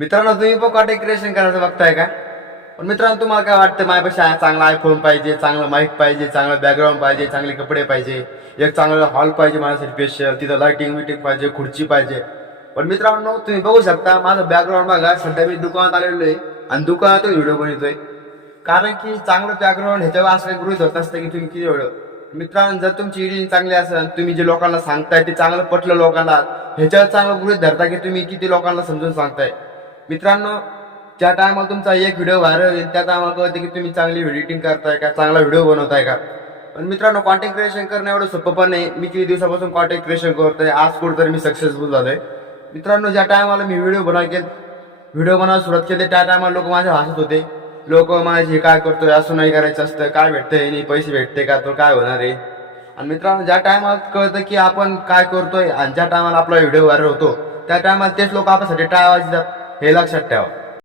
मित्रांनो, तुम्ही पण कॉन्टेंट क्रिएशन करायचं बघताय का? पण मित्रांनो, तुम्हाला काय वाटतं? माझ्यापेक्षा चांगला आयफोन पाहिजे, चांगला माईक पाहिजे, चांगलं बॅकग्राऊंड पाहिजे, चांगले कपडे पाहिजे, एक चांगला हॉल पाहिजे माझ्यासाठी स्पेशल, तिथं लाइटिंग विटिंग पाहिजे, खुर्ची पाहिजे. पण मित्रांनो, तुम्ही बघू शकता माझं बॅकग्राऊंड बघा. सध्या मी दुकानात आलेलो आहे आणि दुकानातून व्हिडिओ बनवतोय. कारण की चांगलं बॅकग्राऊंड ह्याच्यावर असं गृहीत होत असतं की तुम्ही किती व्हिडिओ. मित्रांनो, जर तुमची एडिटिंग चांगली असेल, तुम्ही जे लोकांना सांगताय ते चांगलं पटलं लोकांना, ह्याच्यावर चांगलं गृहीत धरता की तुम्ही किती लोकांना समजून सांगताय. मित्रांनो, ज्या टायमाला तुमचा एक व्हिडिओ व्हायरल होईल त्या टायमाला कळते की तुम्ही चांगली एडिटिंग करताय का, चांगला व्हिडिओ बनवताय का. पण मित्रांनो, कॉन्टेंट क्रिएशन करणं एवढं सोपं पण नाही. मी किती दिवसापासून कॉन्टेंट क्रिएशन करतोय, आज कुठेतरी मी सक्सेसफुल झालोय. मित्रांनो, ज्या टायमाला मी व्हिडिओ बनायला सुरुवात केली त्या टायमाला लोक माझ्या हसत होते. लोक माझे काय करतोय, असं नाही करायचं असतं, काय भेटतंय नाही, पैसे भेटते का, तो काय होणार आहे. आणि मित्रांनो, ज्या टायमाला कळतं की आपण काय करतोय आणि ज्या टायमाला आपला व्हिडिओ व्हायरल होतो त्या टायमाला तेच लोक आपल्यासाठी टाळ्या वाजतात, हे लक्षात ठेवा.